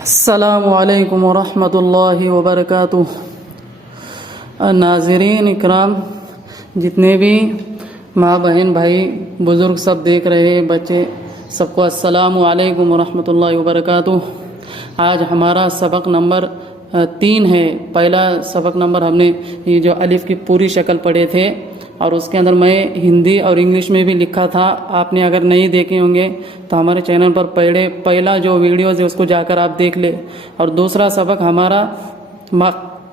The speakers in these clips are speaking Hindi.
अस्सलामुअलैकुम वरहमतुल्लाहि वबरकातुह। नाज़रीन इकराम, जितने भी माँ बहन भाई बुज़ुर्ग सब देख रहे हैं, बच्चे सबको अस्सलामुअलैकुम वरहमतुल्लाहि वबरकातुह। आज हमारा सबक नंबर 3 है। पहला सबक नंबर हमने ये जो अलिफ़ की पूरी शक्ल पढ़े थे और उसके अंदर मैं हिंदी और इंग्लिश में भी लिखा था। आपने अगर नहीं देखे होंगे तो हमारे चैनल पर पहला जो वीडियोज़ है उसको जाकर आप देख ले। और दूसरा सबक हमारा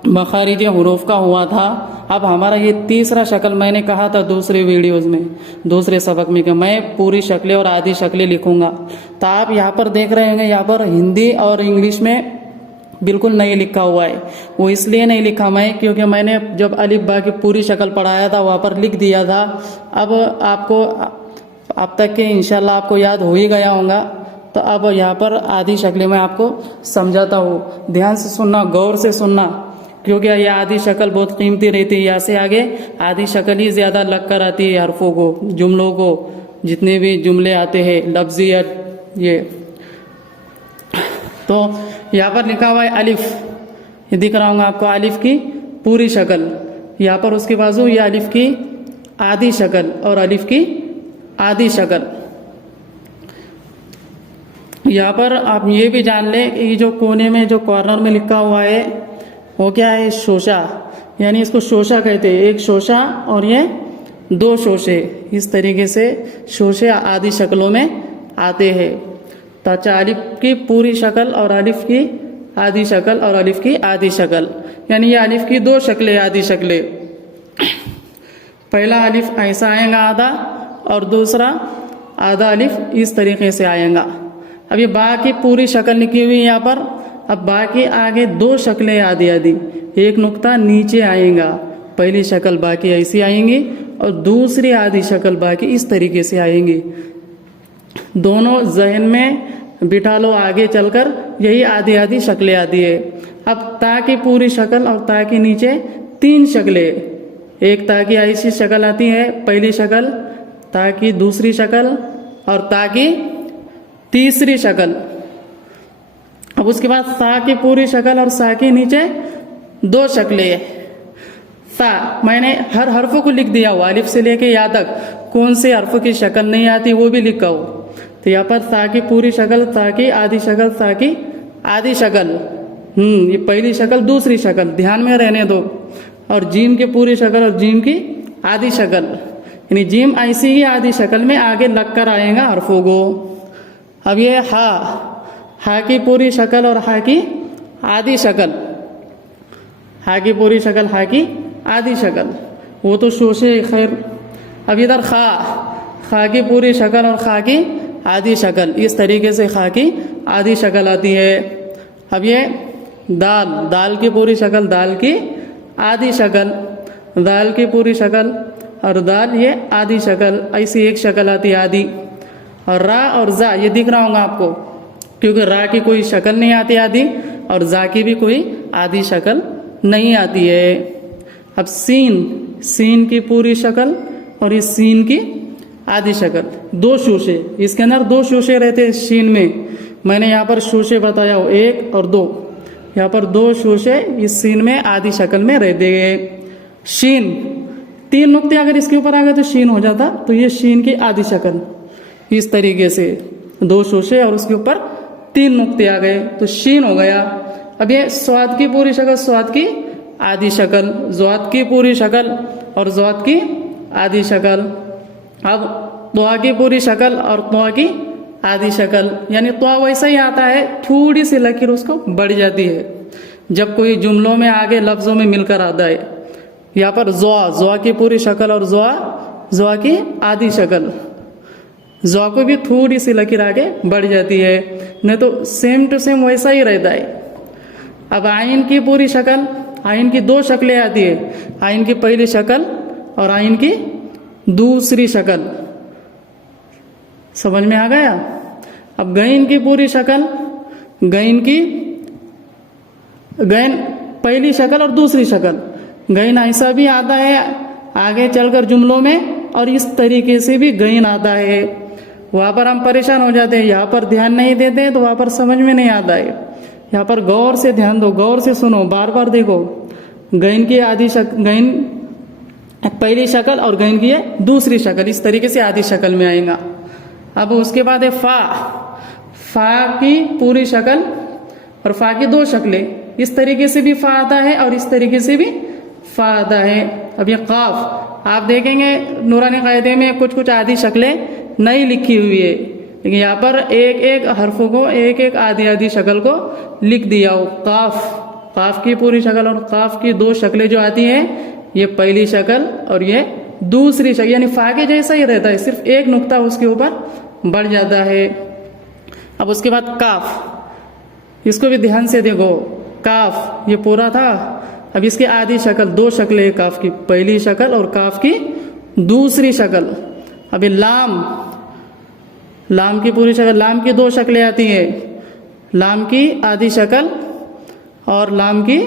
मखारिज हुरूफ का हुआ था। अब हमारा ये तीसरा शक्ल मैंने कहा था दूसरे वीडियोज़ में, दूसरे सबक में कि मैं पूरी शक्लें और आधी शक्लें लिखूँगा। तो आप यहाँ पर देख रहे होंगे, यहाँ पर हिंदी और इंग्लिश में बिल्कुल नहीं लिखा हुआ है। वो इसलिए नहीं लिखा मैं क्योंकि मैंने जब अलिफ बा की पूरी शक्ल पढ़ाया था वहाँ पर लिख दिया था। अब आपको अब तक के इंशाल्लाह आपको याद हो ही गया होगा। तो अब यहाँ पर आधी शक्लें मैं आपको समझाता हूँ। ध्यान से सुनना, गौर से सुनना, क्योंकि यह आधी शक्ल बहुत कीमती रहती है। यहाँ से आगे आधी शक्ल ही ज़्यादा लग कर आती है हरफों को, जुमलों को, जितने भी जुमले आते हैं लफ्ज़ियत ये। तो यहाँ पर लिखा हुआ है अलिफ, ये दिख रहा होगा आपको, अलिफ की पूरी शक्ल। यहाँ पर उसके बाजू ये अलिफ की आधी शक्ल और अलिफ की आधी शक्ल। यहाँ पर आप ये भी जान लें कि जो कोने में जो कॉर्नर में लिखा हुआ है वो क्या है, शोशा, यानी इसको शोशा कहते हैं। एक शोशा और ये 2 शोशे, इस तरीके से शोशे आधी शक्लों में आते हैं। तो अच्छा, अलिफ की पूरी शक्ल और अलिफ की आधी शक्ल और अलिफ की आधी शक्ल, यानी ये अलिफ की 2 शक्लें, आधी शक्लें। पहला अलिफ ऐसा आएगा आधा, और दूसरा आधा अलिफ इस तरीके से आएगा। अब ये बा की पूरी शक्ल लिखी हुई है यहाँ पर। अब बा के आगे 2 शक्लें आधी आधी, एक नुक्ता नीचे आएगा। पहली शक्ल बा की ऐसी आएंगी और दूसरी आधी शक्ल बा की इस तरीके से आएंगी। दोनों जहन में बिठा लो, आगे चलकर यही आधी आधी शक्लें आती है। अब ता की पूरी शक्ल और ता के नीचे 3 शक्लें। एक ता की ऐसी शक्ल आती है, पहली शक्ल, ता की दूसरी शक्ल और ता की तीसरी शक्ल। अब उसके बाद सा की पूरी शक्ल और सा के नीचे 2 शक्लें। सा मैंने हर हर्फों को लिख दिया हुआ, अलिफ से लेके या तक कौन से हर्फों की शक्ल नहीं आती वो भी लिखा हो। तो यहाँ पर सा की पूरी शक्ल, सा की आधी शक्ल, सा की आधी शक्ल। ये पहली शक्ल, दूसरी शक्ल ध्यान में रहने दो। और जीम की पूरी शक्ल और जीम की आधी शक्ल, यानी जीम ऐसी ही आधी शक्ल में आगे लग कर आएगा हर्फों को। अब ये हा की पूरी शक्ल और हा की आधी शक्ल, हा की पूरी शक्ल, हा की आधी शक्ल, वो तो शोशे खैर। अब इधर खा की पूरी शक्ल और खा की आधी शक्ल, इस तरीके से खा की आधी शक्ल आती है। अब ये दाल की पूरी शक्ल, दाल की आधी शक्ल, दाल की पूरी शक्ल और दाल ये आधी शक्ल, ऐसी एक शक्ल आती है आधी। और रा और जा ये दिख रहा होगा आपको, क्योंकि रा की कोई शक्ल नहीं आती आधी और जा की भी कोई आधी शक्ल नहीं आती है। अब सीन की पूरी शक्ल और ये सीन की आधी शक्ल, 2 शोशे, इसके अंदर 2 शोशे रहते हैं शीन में। मैंने यहाँ पर शोशे बताया हो 1 और 2, यहाँ पर 2 शोशे इस सीन में आधी शक्ल में रहते हैं। शीन 3 नुक्ते अगर इसके ऊपर आ गए तो शीन हो जाता, तो ये शीन की आधी शक्ल, इस तरीके से 2 शोशे और उसके ऊपर 3 नुक्ते आ गए तो शीन हो गया। अब ये स्वाद की पूरी शक्ल, स्वाद की आधी शक्ल, ज़्वाद की पूरी शक्ल और ज़्वाद की आधी शक्ल। अब त्वा की पूरी शक्ल और त्वा की आधी शक्ल, यानी त्वा वैसा ही आता है, थोड़ी सी लकीर उसको बढ़ जाती है जब कोई जुमलों में आगे लफ्जों में मिलकर आता है। यहाँ पर ज़्वा की पूरी शक्ल और ज़्वा की आधी शक्ल, ज़्वा को भी थोड़ी सी लकीर आगे बढ़ जाती है, नहीं तो सेम टू सेम वैसा ही रहता है। अब आइन की पूरी शक्ल, आइन की 2 शक्लें आती है, आइन की पहली शक्ल और आइन की दूसरी शक्ल, समझ में आ गया। अब गैन की पूरी शक्ल, गैन पहली शक्ल और दूसरी शक्ल, गैन ऐसा भी आता है आगे चलकर जुमलों में और इस तरीके से भी गैन आता है। वहाँ पर हम परेशान हो जाते हैं, यहाँ पर ध्यान नहीं देते हैं तो वहाँ पर समझ में नहीं आता है। यहाँ पर गौर से ध्यान दो, गौर से सुनो, बार बार देखो। गैन की आधी शक्ल, गैन पहली शक्ल और गैन की है दूसरी शक्ल, इस तरीके से आधी शक्ल में आएगा। अब उसके बाद है फा, फा की पूरी शक्ल और फा की दो शक्लें, इस तरीके से भी फा आता है और इस तरीके से भी फा आता है। अब ये काफ, आप देखेंगे नूरानी कायदे में कुछ कुछ आधी शक्लें नहीं लिखी हुई है, लेकिन यहाँ पर एक एक हरफों को एक एक आधी आधी शक्ल को लिख दिया हो। काफ, काफ की पूरी शक्ल और काफ की दो शक्लें जो आती हैं, ये पहली शक्ल और ये दूसरी शक्ल, यानी फा के जैसा ही रहता है, सिर्फ एक नुक्ता उसके ऊपर बढ़ जाता है। अब उसके बाद काफ, इसको भी ध्यान से देखो। काफ ये पूरा था, अब इसकी आधी शक्ल, दो शक्लें हैं काफ की, पहली शक्ल और काफ की दूसरी शक्ल। अभी लाम, लाम की पूरी शक्ल, लाम की दो शक्लें आती है, लाम की आधी शक्ल और लाम की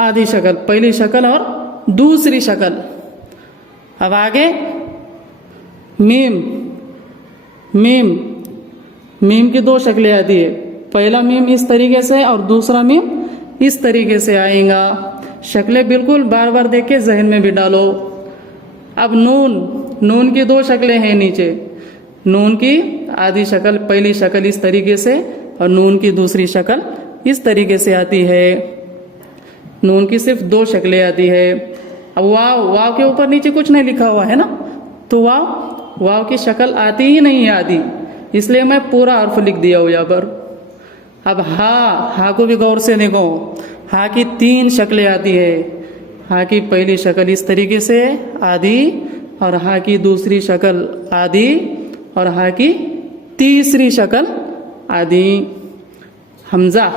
आधी शक्ल, पहली शक्ल और दूसरी शक्ल। अब आगे मीम, मीम, मीम की दो शक्लें आती है, पहला मीम इस तरीके से और दूसरा मीम इस तरीके से आएगा। शक्लें बिल्कुल बार बार देख के जहन में भी डालो। अब नून, नून की दो शक्लें हैं नीचे, नून की आधी शक्ल, पहली शक्ल इस तरीके से और नून की दूसरी शक्ल इस तरीके से आती है। नून की सिर्फ दो शक्लें आती है। अब वाव, वाव के ऊपर नीचे कुछ नहीं लिखा हुआ है ना, तो वाव, वाव की शक्ल आती ही नहीं है आधी, इसलिए मैं पूरा हर्फ लिख दिया हूँ यहाँ पर। अब हा, हा को भी गौर से देखो। हा की तीन शक्लें आती है, हा की पहली शक्ल इस तरीके से आधी और हा की दूसरी शक्ल आधी और हा की तीसरी शक्ल आधी। हमजा,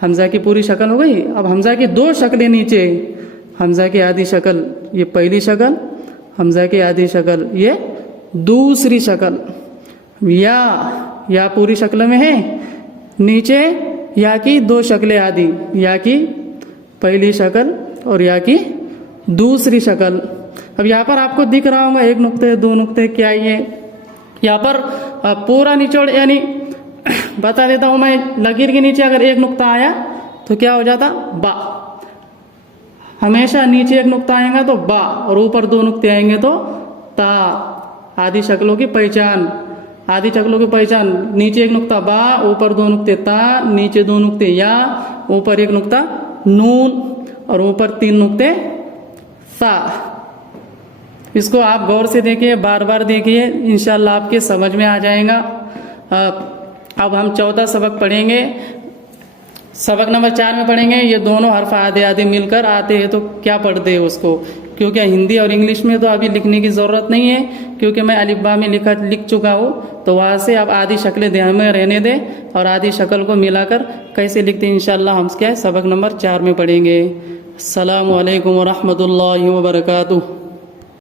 हमजा की पूरी शक्ल हो गई। अब हमजा की दो शक्लें नीचे, हमजा की आधी शक्ल ये पहली शक्ल, हमजा की आधी शक्ल ये दूसरी शक्ल। या पूरी शक्ल में है, नीचे या की दो शक्लें आधी, या की पहली शक्ल और या की दूसरी शक्ल। अब यहाँ पर आपको दिख रहा होगा एक नुक्ते दो नुक्ते, क्या ये यहाँ पर पूरा निचोड़, यानी बता देता हूं मैं, लकीर के नीचे अगर एक नुक्ता आया तो क्या हो जाता, बा। हमेशा नीचे एक नुक्ता आएगा तो बा और ऊपर दो नुक्ते आएंगे तो ता। आदि शक्लों की पहचान, आदि शक्लों की पहचान, नीचे एक नुक्ता बा, ऊपर दो नुक्ते ता, नीचे दो नुक्ते या, ऊपर एक नुक्ता नून और ऊपर तीन नुक्ते सा। इसको आप गौर से देखिए, बार बार देखिए, इंशाल्लाह आपके समझ में आ जाएगा। अब हम चौथा सबक पढ़ेंगे, सबक नंबर 4 में पढ़ेंगे। ये दोनों हर्फ आधे आधे मिलकर आते हैं तो क्या पढ़ते हैं उसको, क्योंकि हिंदी और इंग्लिश में तो अभी लिखने की ज़रूरत नहीं है, क्योंकि मैं अलिफ-बा में लिख चुका हूँ। तो वहाँ से आप आधी शक्लें ध्यान में रहने दें और आधी शक्ल को मिलाकर कैसे लिखते हैं इंशाल्लाह हम क्या सबक नंबर 4 में पढ़ेंगे। अस्सलामु अलैकुम व रहमतुल्लाहि व बरकातुहू।